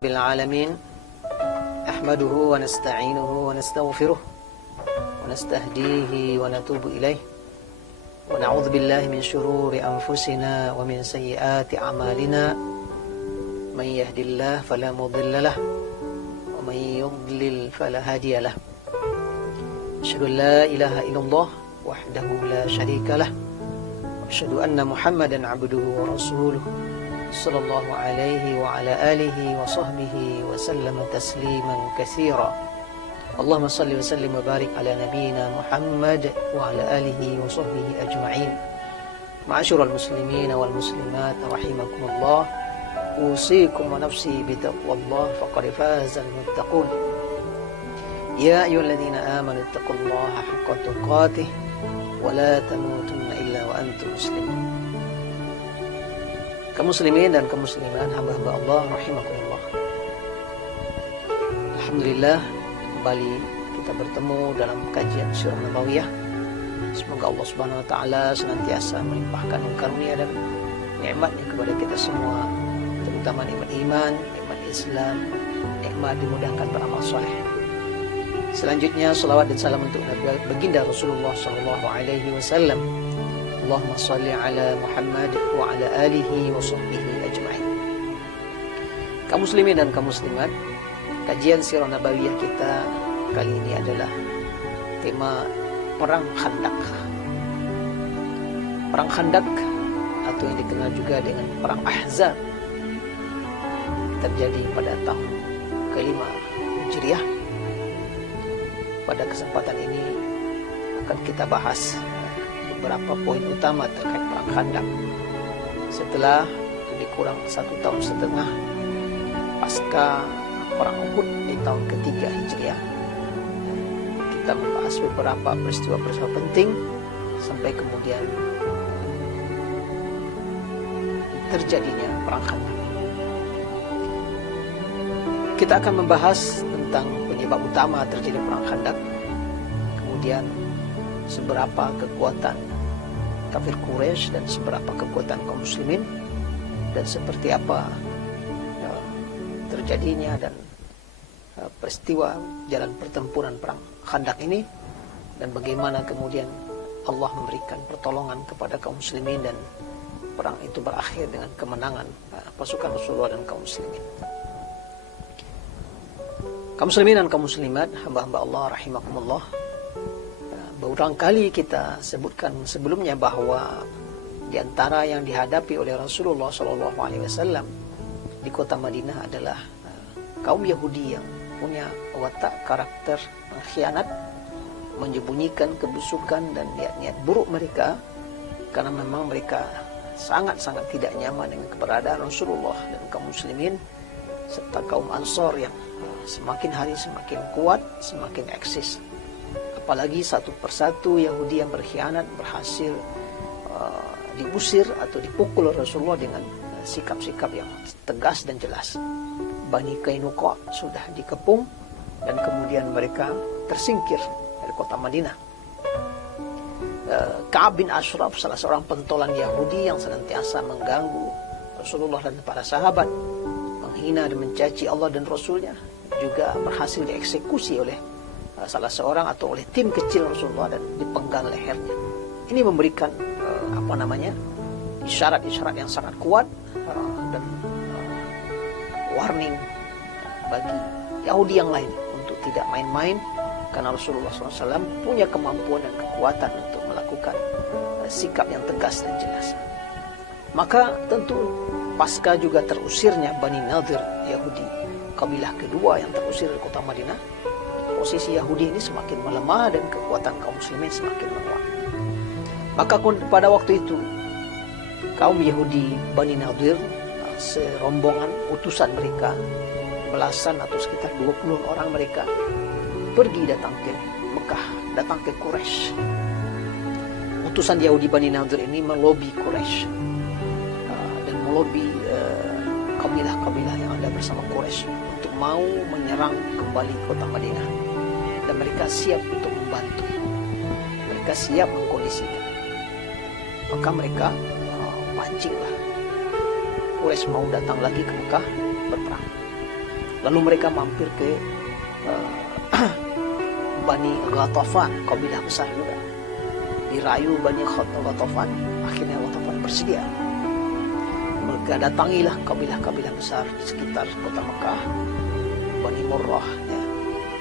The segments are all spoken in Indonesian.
بالعالمين أحمده ونستعينه ونستغفره ونستهديه ونتوب إليه ونعوذ بالله من شرور أنفسنا ومن سيئات أعمالنا من يهد الله فلا مضل له ومن يضلل فلا هادي له أشهد أن لا إله إلا الله وحده لا شريك له وأشهد أن محمدا عبده ورسوله صلى الله عليه وعلى آله وصحبه وسلم تسليما كثيرا اللهم صل وسلم وبارك على نبينا محمد وعلى آله وصحبه أجمعين معاشر المسلمين والمسلمات رحمكم الله أوصيكم ونفسي بتقوى الله فقد فاز المتقون يا أيها الذين آمنوا اتقوا الله حق تقاته ولا تموتن إلا وأنتم مسلمون. Kaum muslimin dan kaum muslimat, hamba-hamba Allah rahimakumullah. Alhamdulillah, kembali kita bertemu dalam kajian Sirah Nabawiyah. Semoga Allah Subhanahu wa taala senantiasa melimpahkan karunia dan nikmat-Nya kepada kita semua, terutama nikmat iman, nikmat Islam, nikmat dimudahkan beramal saleh. Selanjutnya salawat dan salam untuk baginda Rasulullah sallallahu alaihi wasallam. Allahumma salli ala Muhammad wa ala alihi wa sahbihi ajma'in. Kaum muslimin dan kaum muslimat, kajian Sirah Nabawiyah kita kali ini adalah tema Perang Khandaq. Perang Khandaq atau yang dikenal juga dengan Perang Ahzab terjadi pada tahun ke-5 Hijriah. Pada kesempatan ini akan kita bahas beberapa poin utama terkait Perang Khandaq. Setelah lebih kurang 1,5 tahun pasca Perang Uhud di tahun ke-3 Hijriah, kita membahas beberapa peristiwa-peristiwa penting sampai kemudian terjadinya Perang Khandaq. Kita akan membahas tentang penyebab utama terjadi Perang Khandaq, kemudian seberapa kekuatan kafir Quraisy dan seberapa kekuatan kaum muslimin, dan seperti apa terjadinya dan peristiwa jalan pertempuran Perang Khandaq ini, dan bagaimana kemudian Allah memberikan pertolongan kepada kaum muslimin dan perang itu berakhir dengan kemenangan pasukan Rasulullah dan kaum muslimin. Kaum muslimin dan kaum muslimat, hamba-hamba Allah rahimakumullah, berulang kali kita sebutkan sebelumnya bahwa di antara yang dihadapi oleh Rasulullah SAW di kota Madinah adalah kaum Yahudi yang punya watak karakter mengkhianat, menyembunyikan kebusukan dan niat-niat buruk mereka, karena memang mereka sangat-sangat tidak nyaman dengan keberadaan Rasulullah dan kaum muslimin serta kaum Ansor yang semakin hari semakin kuat, semakin eksis. Apalagi satu persatu Yahudi yang berkhianat berhasil diusir atau dipukul Rasulullah dengan sikap-sikap yang tegas dan jelas. Bani Qainuqa sudah dikepung dan kemudian mereka tersingkir dari kota Madinah. Ka'ab bin Ashraf, salah seorang pentolan Yahudi yang senantiasa mengganggu Rasulullah dan para sahabat, menghina dan mencaci Allah dan Rasulnya, juga berhasil dieksekusi oleh salah seorang atau oleh tim kecil Rasulullah dan dipenggal lehernya. Ini memberikan isyarat-isyarat yang sangat kuat dan warning bagi Yahudi yang lain untuk tidak main-main, karena Rasulullah SAW punya kemampuan dan kekuatan untuk melakukan sikap yang tegas dan jelas. Maka tentu pasca juga terusirnya Bani Nadir, Yahudi kabilah kedua yang terusir dari kota Madinah, posisi Yahudi ini semakin melemah dan kekuatan kaum muslimin semakin menguat. Maka pada waktu itu kaum Yahudi Bani Nadir, serombongan utusan mereka, belasan atau sekitar 20 orang mereka, pergi datang ke Mekah, datang ke Quraisy. Utusan Yahudi Bani Nadir ini melobi Quraisy dan melobi kabilah-kabilah yang ada bersama Quraisy untuk mau menyerang kembali kota Madinah, dan mereka siap untuk membantu, mereka siap mengkondisikan. Maka mereka pancinglah Quraisy mau datang lagi ke Mekah berperang. Lalu mereka mampir ke Bani Ghatafan, kabilah besar juga. Dirayu Bani Ghatafan, akhirnya Ghatafan bersedia. Mereka datangilah kabilah-kabilah besar di sekitar kota Mekah, Bani Murrah, ya,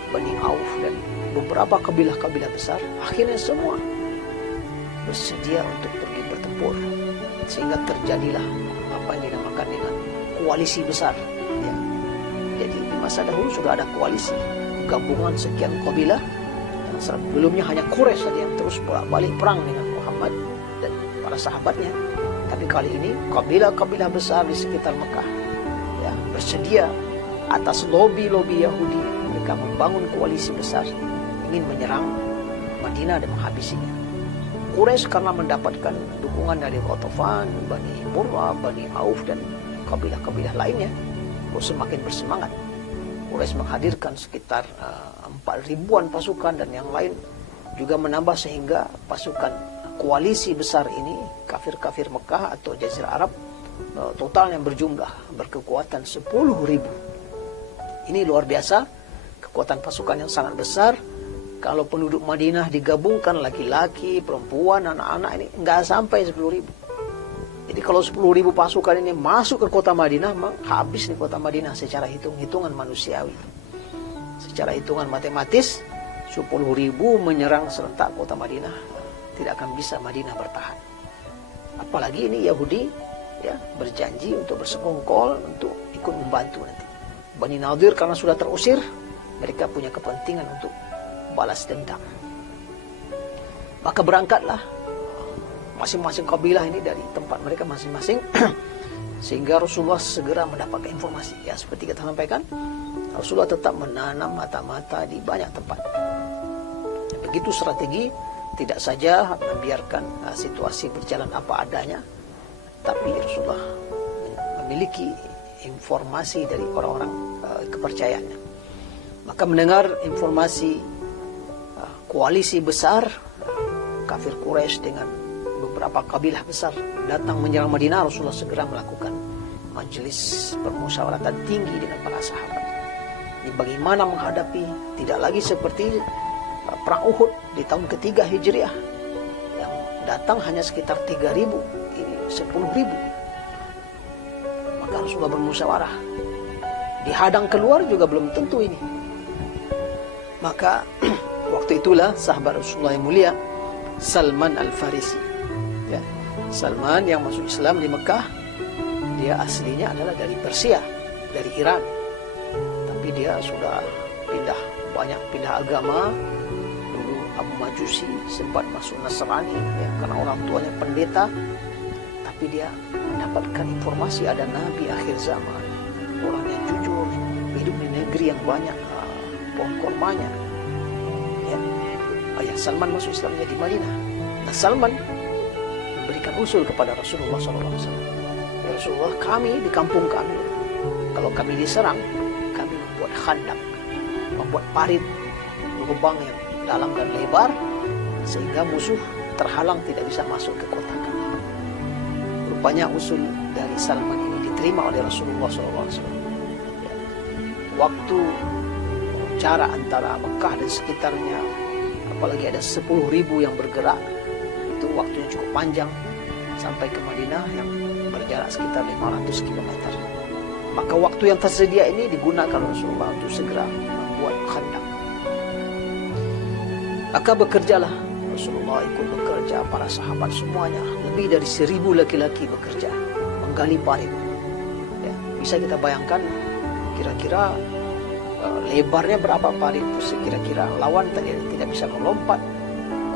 Bani Auf, dan beberapa kabilah-kabilah besar. Akhirnya semua bersedia untuk pergi bertempur, sehingga terjadilah apa yang dinamakan dengan koalisi besar, ya. Jadi di masa dahulu sudah ada koalisi gabungan sekian kabilah. Sebelumnya hanya Quraisy saja yang terus bolak-balik perang dengan Muhammad dan para sahabatnya. Tapi kali ini kabilah-kabilah besar di sekitar Mekah, ya, bersedia atas lobi-lobi Yahudi. Mereka membangun koalisi besar ingin menyerang Madinah dan menghabisinya. Quraisy karena mendapatkan dukungan dari Ghatafan, Bani Murrah, Bani Auf, dan kabilah-kabilah lainnya, semakin bersemangat. Quraisy menghadirkan sekitar 4.000-an pasukan, dan yang lain juga menambah, sehingga pasukan koalisi besar ini, kafir-kafir Mekah atau Jazirah Arab, total yang berkekuatan 10.000. Ini luar biasa, kekuatan pasukan yang sangat besar. Kalau penduduk Madinah digabungkan, laki-laki, perempuan, anak-anak, ini nggak sampai 10.000. Jadi kalau 10.000 pasukan ini masuk ke kota Madinah, habis nih kota Madinah secara hitungan manusiawi. Secara hitungan matematis, 10.000 menyerang serentak kota Madinah, tidak akan bisa Madinah bertahan. Apalagi ini Yahudi, ya, berjanji untuk bersekongkol untuk ikut membantu nanti. Bani Nadir karena sudah terusir, mereka punya kepentingan untuk balas dendam. Maka berangkatlah masing-masing kabilah ini dari tempat mereka masing-masing, sehingga Rasulullah segera mendapatkan informasi. Ya, seperti kita sampaikan, Rasulullah tetap menanam mata-mata di banyak tempat. Begitu strategi, tidak saja membiarkan situasi berjalan apa adanya, tapi Rasulullah memiliki informasi dari orang-orang kepercayaannya. Maka mendengar informasi koalisi besar kafir Quraisy dengan beberapa kabilah besar datang menyerang Madinah, Rasulullah segera melakukan majelis permusyawaratan tinggi dengan para sahabat. Ini bagaimana menghadapi, tidak lagi seperti perang Uhud di tahun ketiga Hijriah yang datang hanya sekitar 3.000, ini 10.000. Maka Rasulullah bermusyawarah. Dihadang keluar juga belum tentu ini. Maka waktu itulah sahabat Rasulullah yang mulia Salman Al-Farisi, ya, Salman yang masuk Islam di Mekah, dia aslinya adalah dari Persia, dari Iran, tapi dia sudah pindah agama. Dulu Abu Majusi, sempat masuk Nasrani, ya, karena orang tuanya pendeta, tapi dia mendapatkan informasi ada Nabi akhir zaman, orang yang jujur, hidup di negeri yang banyak pohon kormanya. Ya, Salman masuk Islamnya di Madinah. Nah, Salman memberikan usul kepada Rasulullah SAW. Ya Rasulullah, kami di kampung kami, kalau kami diserang, kami membuat khandak, membuat parit, lubang yang dalam dan lebar, sehingga musuh terhalang tidak bisa masuk ke kota kami. Rupanya usul dari Salman ini diterima oleh Rasulullah SAW. Ya. Waktu jarak antara Mekah dan sekitarnya, apalagi ada 10.000 yang bergerak, itu waktunya cukup panjang sampai ke Madinah yang berjarak sekitar 500 km. Maka waktu yang tersedia ini digunakan Rasulullah untuk segera membuat khandak. Maka bekerjalah Rasulullah, ikut bekerja, para sahabat semuanya, lebih dari 1.000 laki-laki bekerja menggali parit. Ya, bisa kita bayangkan kira-kira lebarnya berapa parit, kira-kira lawan tidak bisa melompat,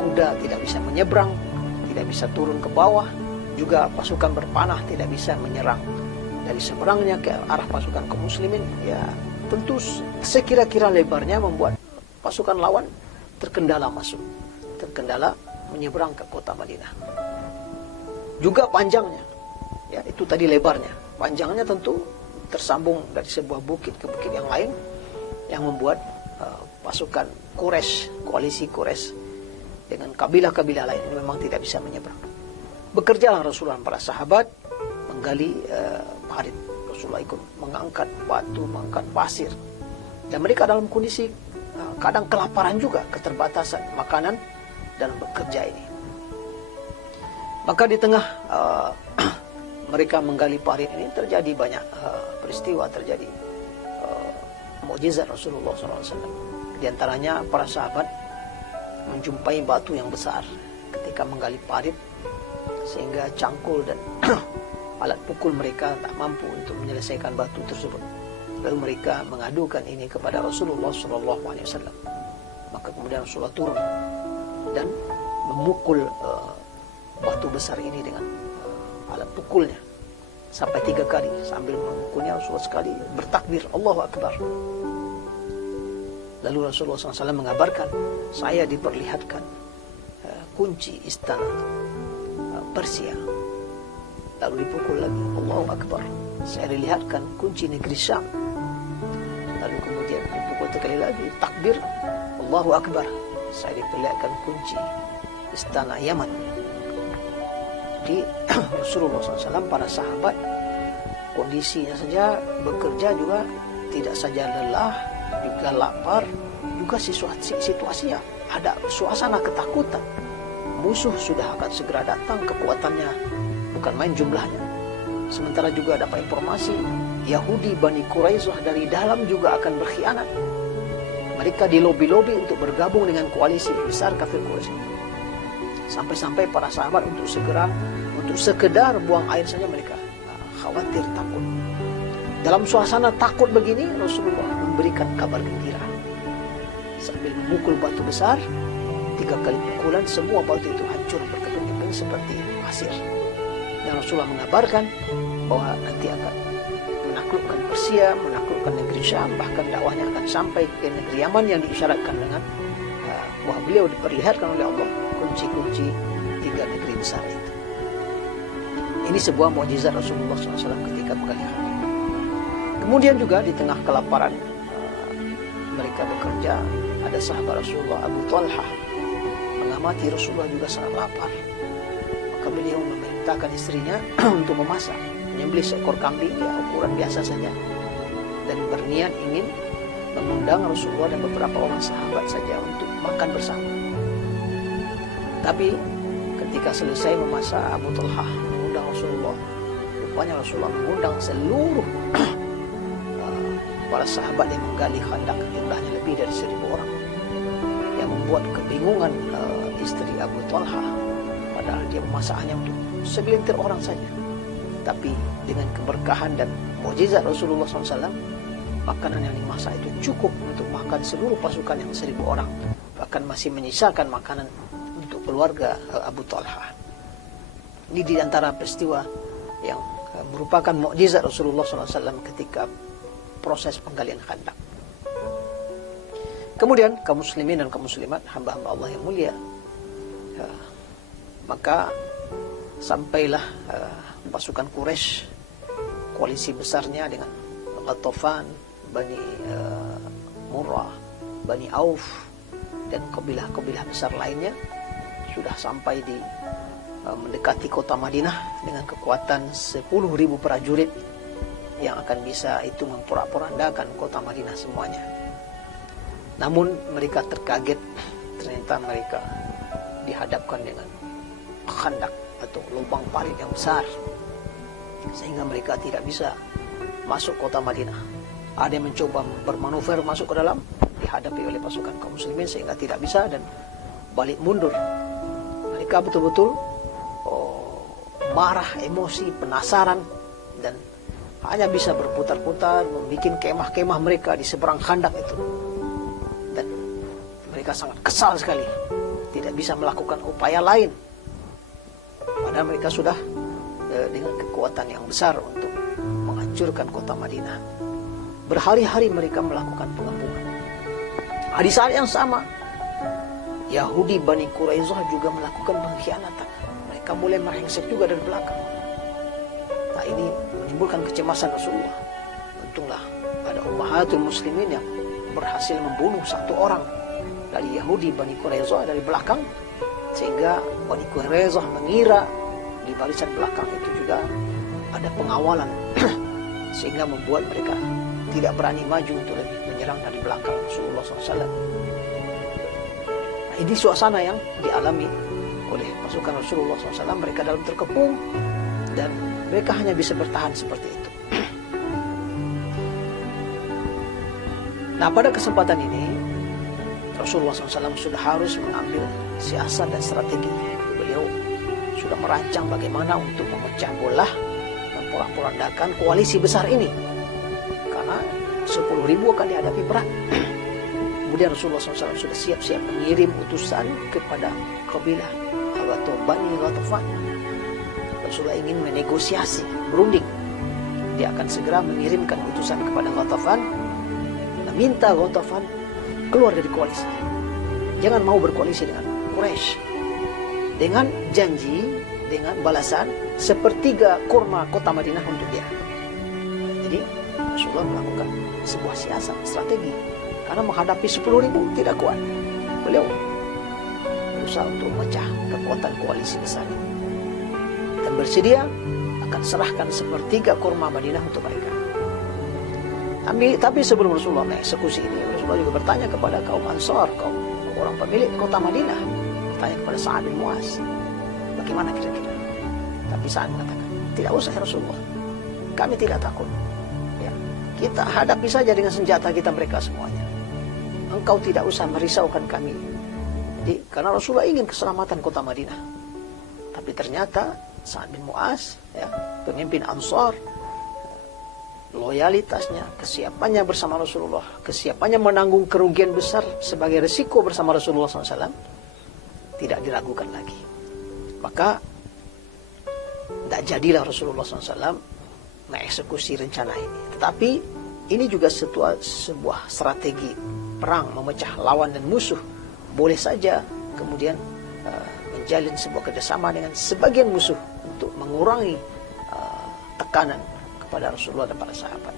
kuda tidak bisa menyeberang, tidak bisa turun ke bawah, juga pasukan berpanah tidak bisa menyerang dari seberangnya ke arah pasukan kaum muslimin. Ya, tentu sekira-kira lebarnya membuat pasukan lawan terkendala menyeberang ke kota Madinah. Juga panjangnya, ya, itu tadi lebarnya, panjangnya tentu tersambung dari sebuah bukit ke bukit yang lain, yang membuat pasukan Quraisy, koalisi Quraisy dengan kabilah-kabilah lain ini memang tidak bisa menyeberang. Bekerjalah Rasulullah dan para sahabat menggali parit. Rasulullah ikut mengangkat batu, mengangkat pasir. Dan mereka dalam kondisi kadang kelaparan juga, keterbatasan makanan dalam bekerja ini. Maka di tengah mereka menggali parit ini terjadi banyak peristiwa, terjadi mukjizat Rasulullah SAW. Di antaranya para sahabat menjumpai batu yang besar ketika menggali parit, sehingga cangkul dan alat pukul mereka tak mampu untuk menyelesaikan batu tersebut. Lalu mereka mengadukan ini kepada Rasulullah SAW. Maka kemudian Rasulullah turun dan memukul batu besar ini dengan alat pukulnya sampai 3 kali. Sambil memukulnya Rasulullah sekali bertakbir, Allahu Akbar. Lalu Rasulullah SAW mengabarkan, saya diperlihatkan kunci istana Persia. Lalu dipukul lagi, Allahu Akbar. Saya dilihatkan kunci negeri Syam. Lalu kemudian dipukul 3 kali lagi, takbir, Allahu Akbar. Saya diperlihatkan kunci istana Yaman. Di Rasulullah SAW, para sahabat kondisinya saja bekerja juga tidak saja lelah, juga lapar, juga situasinya ada suasana ketakutan. Musuh sudah akan segera datang, kekuatannya bukan main jumlahnya. Sementara juga dapat informasi Yahudi Bani Quraisyah dari dalam juga akan berkhianat. Mereka dilobi-lobi untuk bergabung dengan koalisi besar kafir Quraisy. Sampai-sampai para sahabat untuk sekedar buang air saja mereka khawatir, takut. Dalam suasana takut begini, Rasulullah memberikan kabar gembira sambil memukul batu besar. 3 kali pukulan, semua batu itu hancur berkeping-keping seperti pasir. Dan Rasulullah mengabarkan bahwa nanti akan menaklukkan Persia, menaklukkan negeri Syam, bahkan dakwahnya akan sampai ke negeri Yaman yang diisyaratkan dengan bahwa beliau diperlihatkan oleh Allah kunci-kunci 3 negeri besar itu. Ini sebuah mukjizat Rasulullah SAW ketika menggali Khandaq. Kemudian juga di tengah kelaparan mereka bekerja, ada sahabat Rasulullah Abu Talha mengamati Rasulullah juga sangat lapar. Maka beliau memerintahkan istrinya untuk memasak, menyembelih seekor kambing ya ukuran biasa saja, dan berniat ingin mengundang Rasulullah dan beberapa orang sahabat saja untuk makan bersama. Tapi ketika selesai memasak, Abu Talha mengundang Rasulullah. Rupanya Rasulullah mengundang seluruh para sahabat yang menggali Khandaq, jumlahnya lebih dari 1.000 orang, yang membuat kebingungan istri Abu Talha. Padahal dia memasak hanya untuk segelintir orang saja, tapi dengan keberkahan dan mukjizat Rasulullah SAW, makanan yang dimasak itu cukup untuk makan seluruh pasukan yang 1.000 orang. Bahkan masih menyisakan makanan untuk keluarga Abu Talha. Ini di antara peristiwa yang merupakan mukjizat Rasulullah SAW ketika proses penggalian Khandaq. Kemudian kaum muslimin dan kaum muslimat, hamba-hamba Allah yang mulia, maka sampailah pasukan Quraisy, koalisi besarnya dengan Ghatafan, Bani Murrah, Bani Auf, dan kabilah-kabilah besar lainnya sudah sampai di mendekati kota Madinah dengan kekuatan 10.000 prajurit yang akan bisa itu memporak-porandakan kota Madinah semuanya. Namun mereka terkaget, ternyata mereka dihadapkan dengan Khandaq atau lubang parit yang besar, sehingga mereka tidak bisa masuk kota Madinah. Ada yang mencoba bermanuver masuk ke dalam, dihadapi oleh pasukan kaum muslimin sehingga tidak bisa dan balik mundur. Mereka betul-betul marah, emosi, penasaran, dan hanya bisa berputar-putar membuat kemah-kemah mereka di seberang Khandaq itu. Dan mereka sangat kesal sekali, tidak bisa melakukan upaya lain. Padahal mereka sudah dengan kekuatan yang besar untuk menghancurkan kota Madinah. Berhari-hari mereka melakukan pengepungan. Di saat yang sama, Yahudi Bani Quraisyah juga melakukan pengkhianatan. Mereka mulai merengsek juga dari belakang. Nah, ini menimbulkan kecemasan Rasulullah. Untunglah ada ummahatul muslimin yang berhasil membunuh 1 orang dari Yahudi Bani Quraisyah dari belakang, sehingga Bani Quraisyah mengira di barisan belakang itu juga ada pengawalan sehingga membuat mereka tidak berani maju untuk lebih menyerang dari belakang Rasulullah SAW. Nah, ini suasana yang dialami oleh pasukan Rasulullah SAW. Mereka dalam terkepung dan mereka hanya bisa bertahan seperti itu. Nah, pada kesempatan ini Rasulullah SAW sudah harus mengambil siasat dan strategi. Beliau sudah merancang bagaimana untuk memecah belah, memporak-porandakan koalisi besar ini. Karena 10.000 akan dihadapi perang. Kemudian Rasulullah SAW sudah siap-siap mengirim utusan kepada kabilah atau Bani Ghatafan. Rasulullah ingin menegosiasi, berunding. Dia akan segera mengirimkan utusan kepada Ghatafan, minta Ghatafan keluar dari koalisi. Jangan mau berkoalisi dengan Quraisy. Dengan janji, dengan balasan sepertiga kurma kota Madinah untuk dia. Jadi Rasulullah melakukan sebuah siasat, strategi. Karena menghadapi 10.000 tidak kuat. Beliau berusaha untuk memecah kekuatan koalisi besar ini. Dan bersedia akan serahkan sepertiga kurma Madinah untuk mereka. Tapi sebelum Rasulullah mengeksekusi ini, Rasulullah juga bertanya kepada kaum Ansar, kaum orang pemilik kota Madinah. Bertanya kepada Sa'ad bin Mu'az, bagaimana kira-kira? Tapi Sa'ad mengatakan, tidak usah ya Rasulullah, kami tidak takut. Ya, kita hadapi saja dengan senjata kita mereka semuanya. Engkau tidak usah merisaukan kami. Jadi, karena Rasulullah ingin keselamatan kota Madinah. Tapi ternyata Sa'ad bin Mu'az, ya, pemimpin Ansar, loyalitasnya, kesiapannya bersama Rasulullah, kesiapannya menanggung kerugian besar sebagai resiko bersama Rasulullah SAW, tidak diragukan lagi. Maka tidak jadilah Rasulullah SAW mengeksekusi rencana ini. Tetapi ini juga sebuah strategi perang, memecah lawan dan musuh. Boleh saja kemudian menjalin sebuah kerjasama dengan sebagian musuh untuk mengurangi tekanan pada Rasulullah dan para sahabat.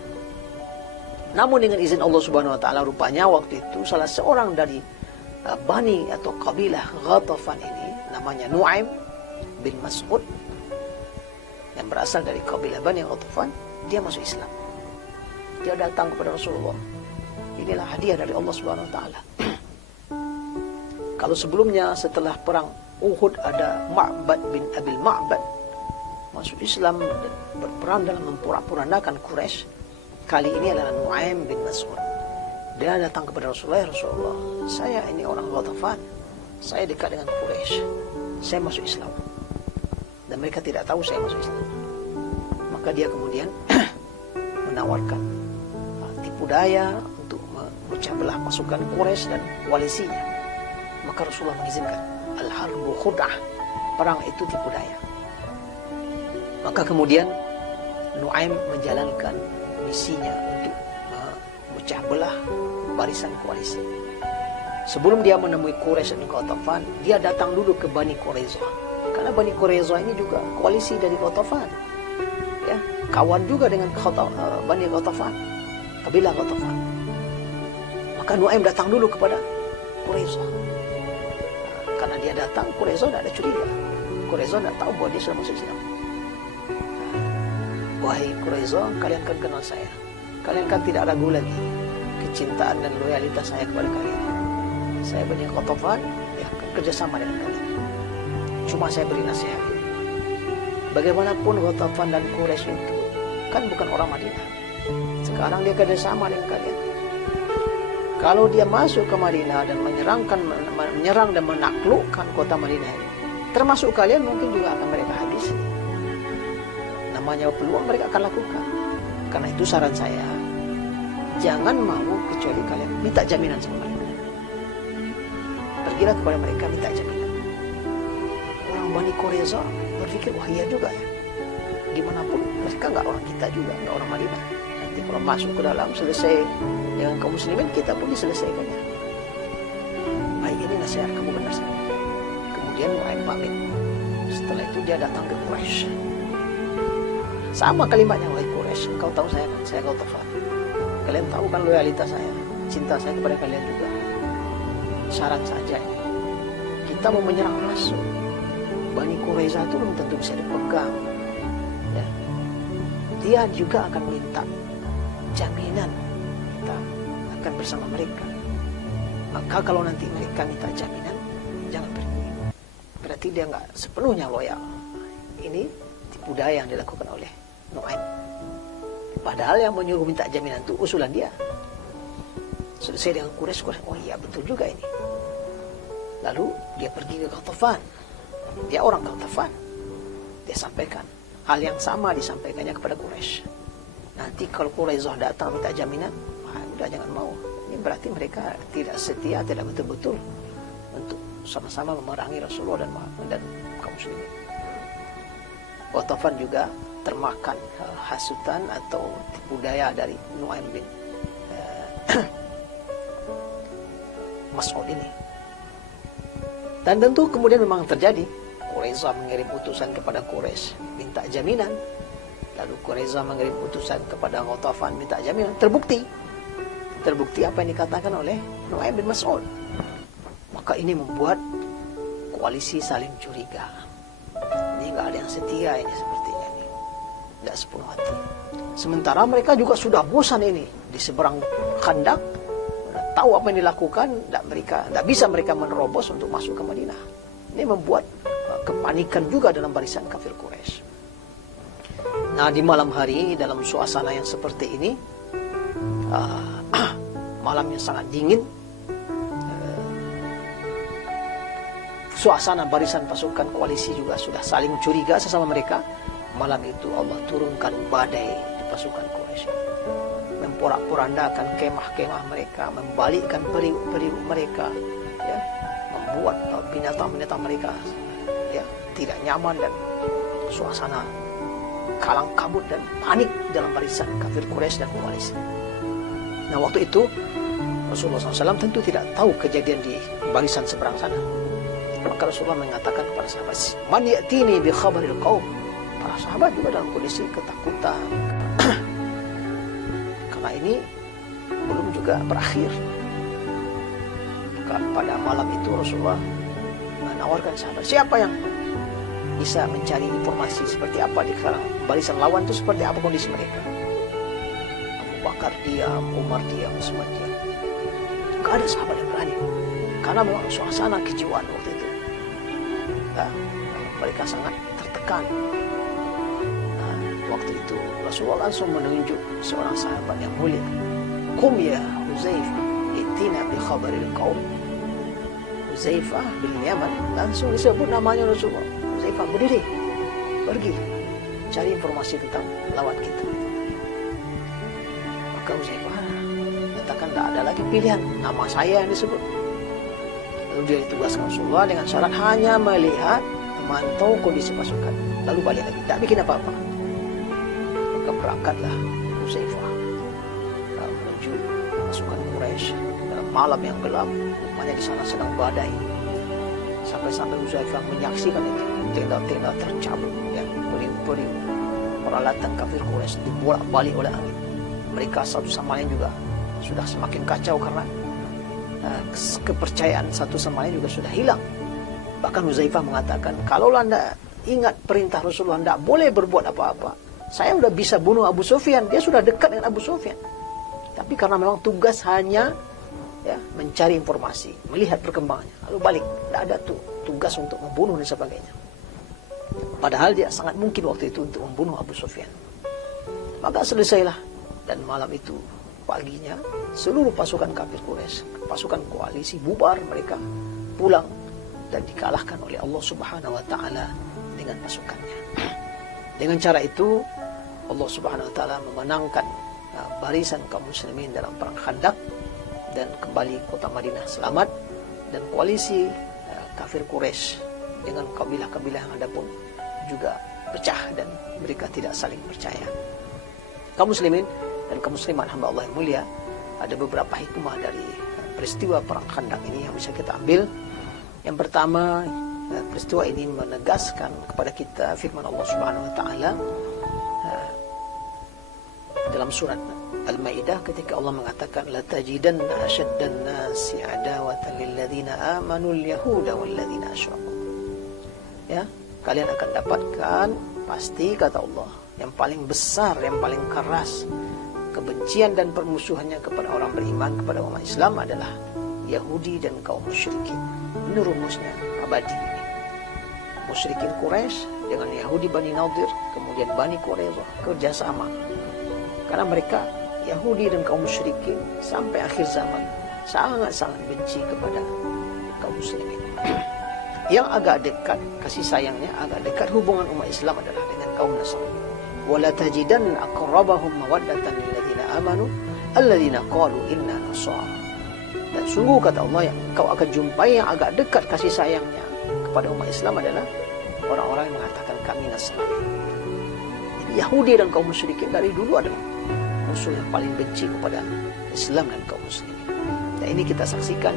Namun dengan izin Allah Subhanahu wa taala, rupanya waktu itu salah seorang dari Bani atau kabilah Ghatafan ini, namanya Nu'aim bin Mas'ud, yang berasal dari kabilah Bani Ghatafan, dia masuk Islam. Dia datang kepada Rasulullah. Inilah hadiah dari Allah Subhanahu wa taala. Kalau sebelumnya setelah perang Uhud ada Ma'bad bin Abil Ma'bad masuk Islam dan berperan dalam memporak-porandakan Quraisy, kali ini adalah Nu'aim bin Mas'ud. Dia datang kepada Rasulullah, Rasulullah, saya ini orang Ghatafan, saya dekat dengan Quraisy, saya masuk Islam. Dan mereka tidak tahu saya masuk Islam. Maka dia kemudian menawarkan tipu daya untuk memecah belah pasukan Quraisy dan koalisinya. Maka Rasulullah mengizinkan, al-harbu khud'ah, perang itu tipu daya. Maka kemudian Nu'aim menjalankan misinya untuk memecah belah barisan koalisi. Sebelum dia menemui Quraisy dan Ghatafan, dia datang dulu ke Bani Quraizah. Karena Bani Quraizah ini juga koalisi dari Ghatafan. Ya, kawan juga dengan Bani Ghatafan, kabilah Ghatafan. Maka Nu'aim datang dulu kepada Quraizah. Karena dia datang, Quraizah tidak ada curiga. Quraizah tidak tahu bahwa dia sudah masuk Islam. Wahai Quraizah, kalian kan kenal saya. Kalian kan tidak ragu lagi kecintaan dan loyalitas saya kepada kalian. Saya Bani Ghatafan, ya, akan kerjasama dengan kalian. Cuma saya beri nasihat. Bagaimanapun Ghatafan dan Quraisy itu kan bukan orang Madinah. Sekarang dia kerjasama dengan kalian. Kalau dia masuk ke Madinah dan menyerang dan menaklukkan kota Madinah ini, termasuk kalian, mungkin juga akan mereka habisi. Namanya peluang mereka akan lakukan. Karena itu saran saya, jangan mau kecuali kalian minta jaminan sama mereka. Pergilah kepada mereka, minta jaminan. Orang Bani Quraizah berpikir, wah iya juga ya, gimana pun mereka nggak orang kita juga, nggak orang Madinah. Nanti kalau masuk ke dalam, selesai dengan kaum muslimin, kita pun diselesaikannya. Baik, ini nasihat kamu benar sekali. Kemudian Nu'aim pamit. Setelah itu dia datang ke Quraisy. Sama kalimatnya, wahai Quraisy, engkau tahu saya kan, saya Ghatafan. Kalian tahu kan loyalitas saya, cinta saya kepada kalian juga. Syarat saja ini, kita mau menyerang masuk. Bani Quraizah itu belum tentu bisa dipegang. Ya. dia juga akan minta jaminan kita akan bersama mereka. Maka kalau nanti mereka minta jaminan, jangan pergi. Berarti dia nggak sepenuhnya loyal. Ini tipu daya yang dilakukan oleh Nu'aim. Padahal yang menyuruh minta jaminan itu usulan dia. Selesai dengan Quraisy, oh iya betul juga ini. Lalu dia pergi ke Ghatafan. Dia orang Ghatafan. Dia sampaikan hal yang sama, disampaikannya kepada Quraisy. Nanti kalau Quraisy datang minta jaminan, udah jangan mau. Ini berarti mereka tidak setia, tidak betul-betul untuk sama-sama memerangi Rasulullah dan kaum muslimin. Ghatafan juga termakan hasutan atau tipu daya dari Nu'aim bin Mas'ud ini. Dan tentu kemudian memang terjadi. Quraisyah mengirim utusan kepada Quraisy minta jaminan. Lalu Quraisyah mengirim utusan kepada Ghatafan minta jaminan. Terbukti apa yang dikatakan oleh Nu'aim bin Mas'ud. Maka ini membuat koalisi saling curiga. Ini nggak ada yang setia ini sepertinya ini. Tidak sepenuh hati. Sementara mereka juga sudah bosan ini di seberang Khandak. Tahu apa yang dilakukan, tidak bisa mereka menerobos untuk masuk ke Madinah. Ini membuat kepanikan juga dalam barisan kafir Quraisy. Nah, di malam hari dalam suasana yang seperti ini, malam yang sangat dingin, suasana barisan pasukan koalisi juga sudah saling curiga sesama mereka. Malam itu Allah turunkan badai di pasukan Quraisy, memporak-porandakan kemah-kemah mereka, membalikkan periuk-periuk mereka, ya, membuat binatang-binatang mereka ya tidak nyaman, dan suasana kalang kabut dan panik dalam barisan kafir Quraisy dan koalisi. Nah, waktu itu Rasulullah SAW tentu tidak tahu kejadian di barisan seberang sana. Maka Rasulullah mengatakan kepada sahabat, "Man ya'tini bi khabaril qaum." Para sahabat juga dalam kondisi ketakutan. Karena ini belum juga berakhir. Maka pada malam itu Rasulullah menawarkan sahabat, siapa yang bisa mencari informasi seperti apa di sekarang barisan lawan itu, seperti apa kondisi mereka. Abu Bakar diam, Umar diam, Utsman diam. Tidak ada sahabat yang berani. Karena memang suasana kejiwaan waktu itu, nah, mereka sangat tertekan. Nah, waktu itu Rasulullah langsung menunjuk seorang sahabat yang mulia. "Qum ya Huzaifah, itina bi khabaril qaum." Huzaifah bin Yaman langsung disebut namanya Rasulullah. Huzaifah, berdiri, pergi cari informasi tentang lawan kita. Maka Huzaifah katakan tidak ada lagi pilihan, nama saya yang disebut. Lalu dia ditugaskan Rasulullah dengan syarat hanya melihat, memantau kondisi pasukan, lalu balik lagi, tidak bikin apa-apa. Maka berangkatlah Huzaifah menuju pasukan Quraisy dalam malam yang gelap. Rupanya di sana sedang badai. Sampai-sampai Huzaifah menyaksikan itu, tenda-tenda tercabut, ya, periuk-periuk peralatan kafir Quraisy dibolak-balik oleh angin. Mereka satu sama lain juga sudah semakin kacau karena kepercayaan satu sama lain juga sudah hilang. Bahkan Huzaifah mengatakan, kalau Anda ingat perintah Rasulullah, tidak boleh berbuat apa-apa. Saya sudah bisa bunuh Abu Sufyan, dia sudah dekat dengan Abu Sufyan. Tapi karena memang tugas hanya ya mencari informasi, melihat perkembangannya, lalu balik, tidak ada tugas untuk membunuh dan sebagainya. Padahal dia sangat mungkin waktu itu untuk membunuh Abu Sufyan. Maka selesailah, dan malam itu paginya seluruh pasukan kafir Quraisy, pasukan koalisi bubar, mereka pulang dan dikalahkan oleh Allah Subhanahu wa taala dengan pasukannya. Dengan cara itu Allah Subhanahu wa taala memenangkan barisan kaum muslimin dalam perang Khandaq, dan kembali kota Madinah selamat, dan koalisi kafir Quraisy dengan kabilah-kabilah yang ada pun juga pecah dan mereka tidak saling percaya. Kaum muslimin dan kaum muslimat hamba Allah yang mulia, ada beberapa hikmah dari peristiwa perang Khandaq ini yang bisa kita ambil. Yang pertama, peristiwa ini menegaskan kepada kita firman Allah Subhanahu wa taala dalam surat Al-Maidah ketika Allah mengatakan, la tajidanna ashaddan nasi adawatan lil ladzina amanu al-yahuda wal ladzina asyraku. Ya, kalian akan dapatkan pasti, kata Allah, yang paling besar, yang paling keras kebencian dan permusuhannya kepada orang beriman, kepada umat Islam adalah Yahudi dan kaum musyrikin. Ini rumusnya abadi ini. Musyrikin Quraisy dengan Yahudi Bani Nadir, kemudian Bani Quraidah kerjasama. Karena mereka Yahudi dan kaum musyrikin sampai akhir zaman sangat-sangat benci kepada kaum muslimin. Yang agak dekat kasih sayangnya, agak dekat hubungan umat Islam adalah dengan kaum Nasrani. Wala tajidanna aqrabahum mawaddatan lil ladzina amanu alladzina qalu inna nasara. Dan sungguh kata Allah, yang kau akan jumpai yang agak dekat kasih sayangnya kepada umat Islam adalah orang-orang yang mengatakan kami Nasrani. Jadi Yahudi dan kaum musyrikin dari dulu adalah musuh yang paling benci kepada Islam dan kaum muslimin. Dan ini kita saksikan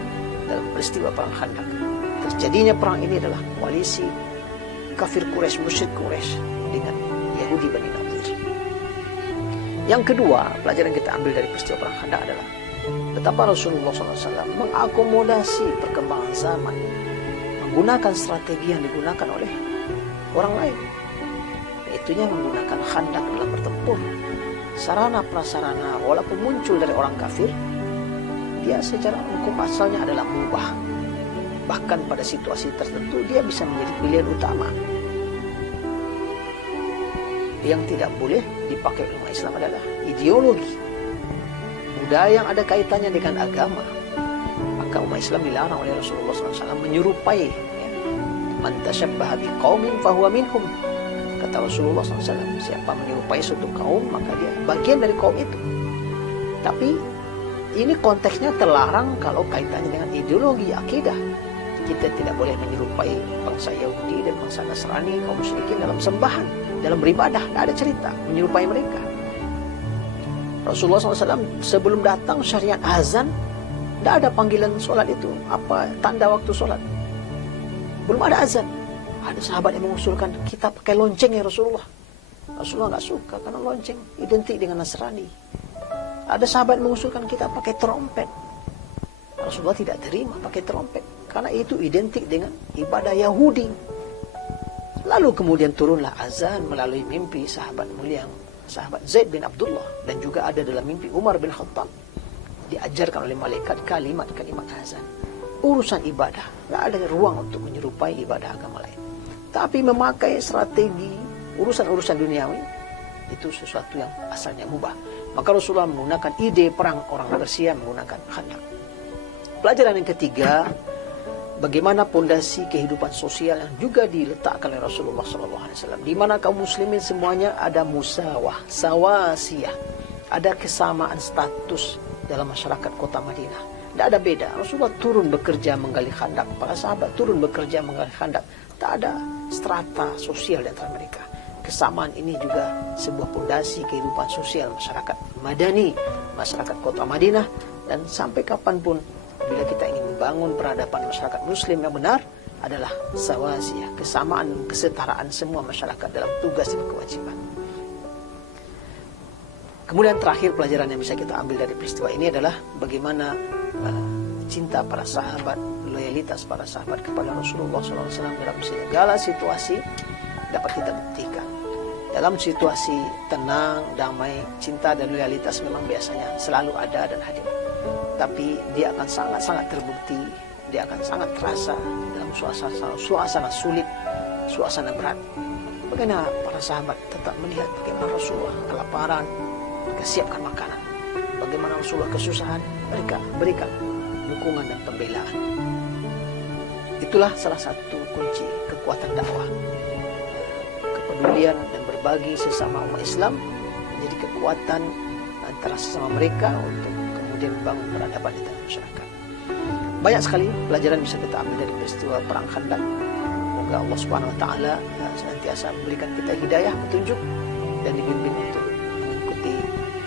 dalam peristiwa perang Khandaq. Terjadinya perang ini adalah koalisi kafir Quraisy, musyrik Quraisy dengan Yahudi Bani Nadir. Yang kedua, pelajaran kita ambil dari peristiwa perang Khandaq adalah betapa Rasulullah SAW mengakomodasi perkembangan zaman, menggunakan strategi yang digunakan oleh orang lain, yaitunya menggunakan Khandaq dalam bertempur. Sarana prasarana walaupun muncul dari orang kafir, dia secara hukum asalnya adalah mubah. Bahkan pada situasi tertentu dia bisa menjadi pilihan utama. Yang tidak boleh dipakai oleh umat Islam adalah ideologi, budaya yang ada kaitannya dengan agama. Maka umat Islam dilarang oleh Rasulullah SAW menyerupai, ya, man tashabbaha biqaumin fahuwa minhum. Kata Rasulullah SAW, siapa menyerupai suatu kaum maka dia bagian dari kaum itu. Tapi ini konteksnya terlarang kalau kaitannya dengan ideologi, akidah. Kita tidak boleh menyerupai bangsa Yahudi dan bangsa Nasrani, kaum musyrikin dalam sembahan, dalam beribadah. Tidak ada cerita menyerupai mereka. Rasulullah SAW sebelum datang syariat azan, tidak ada panggilan sholat itu. Apa tanda waktu sholat? Belum ada azan. Ada sahabat yang mengusulkan kita pakai lonceng ya Rasulullah. Rasulullah nggak suka karena lonceng identik dengan Nasrani. Ada sahabat mengusulkan kita pakai trompet. Rasulullah tidak terima pakai trompet karena itu identik dengan ibadah Yahudi. Lalu kemudian turunlah azan melalui mimpi sahabat mulia, sahabat Zaid bin Abdullah, dan juga ada dalam mimpi Umar bin Khattab. Diajarkan oleh malaikat kalimat-kalimat azan. Urusan ibadah, nggak ada ruang untuk menyerupai ibadah agama lain. Tapi memakai strategi urusan-urusan duniawi itu sesuatu yang asalnya mubah. Maka Rasulullah menggunakan ide perang orang Persia menggunakan Khandaq. Pelajaran yang ketiga, bagaimana pondasi kehidupan sosial yang juga diletakkan oleh Rasulullah SAW, di mana kaum muslimin semuanya ada musawah, sawasiyah, ada kesamaan status dalam masyarakat kota Madinah. Tidak ada beda. Rasulullah turun bekerja menggali Khandaq, para sahabat turun bekerja menggali Khandaq. Tak ada strata sosial di antara mereka. Kesamaan ini juga sebuah pondasi kehidupan sosial masyarakat Madani, masyarakat kota Madinah, dan sampai kapanpun bila kita ingin membangun peradaban masyarakat muslim yang benar adalah sawasiyah, kesamaan, kesetaraan semua masyarakat dalam tugas dan kewajiban. Kemudian terakhir pelajaran yang bisa kita ambil dari peristiwa ini adalah bagaimana cinta para sahabat, loyalitas para sahabat kepada Rasulullah SAW dalam segala situasi dapat kita buktikan. Dalam situasi tenang, damai, cinta dan loyalitas memang biasanya selalu ada dan hadir. Tapi dia akan sangat-sangat terbukti, dia akan sangat terasa dalam suasana sulit, suasana berat. Bagaimana para sahabat tetap melihat bagaimana Rasulullah kelaparan, mereka siapkan makanan. Bagaimana Rasulullah kesusahan, mereka berikan dukungan dan pembelaan. Itulah salah satu kunci kekuatan dakwah. Kepedulian dan berbagi sesama umat Islam menjadi kekuatan antara sesama mereka untuk kemudian membangun peradaban di tengah masyarakat. Banyak sekali pelajaran bisa kita ambil dari peristiwa perang Khandaq. Semoga Allah Subhanahu Wa Taala senantiasa memberikan kita hidayah, petunjuk, dan dibimbing untuk mengikuti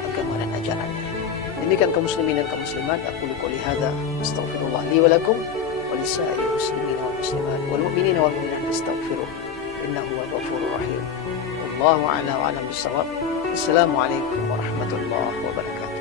agama dan ajarannya. Demikian kaum muslimin dan kaum muslimat, aku qouli hadza astaghfirullah li wa lakum wa lisa'il muslimin wal muslimat wal mu'minin wal mu'minat astaghfiruh innahu huwal ghafurur rahim. Wallahu a'lam wa a'lam bis-shawab. Assalamualaikum warahmatullahi wabarakatuh.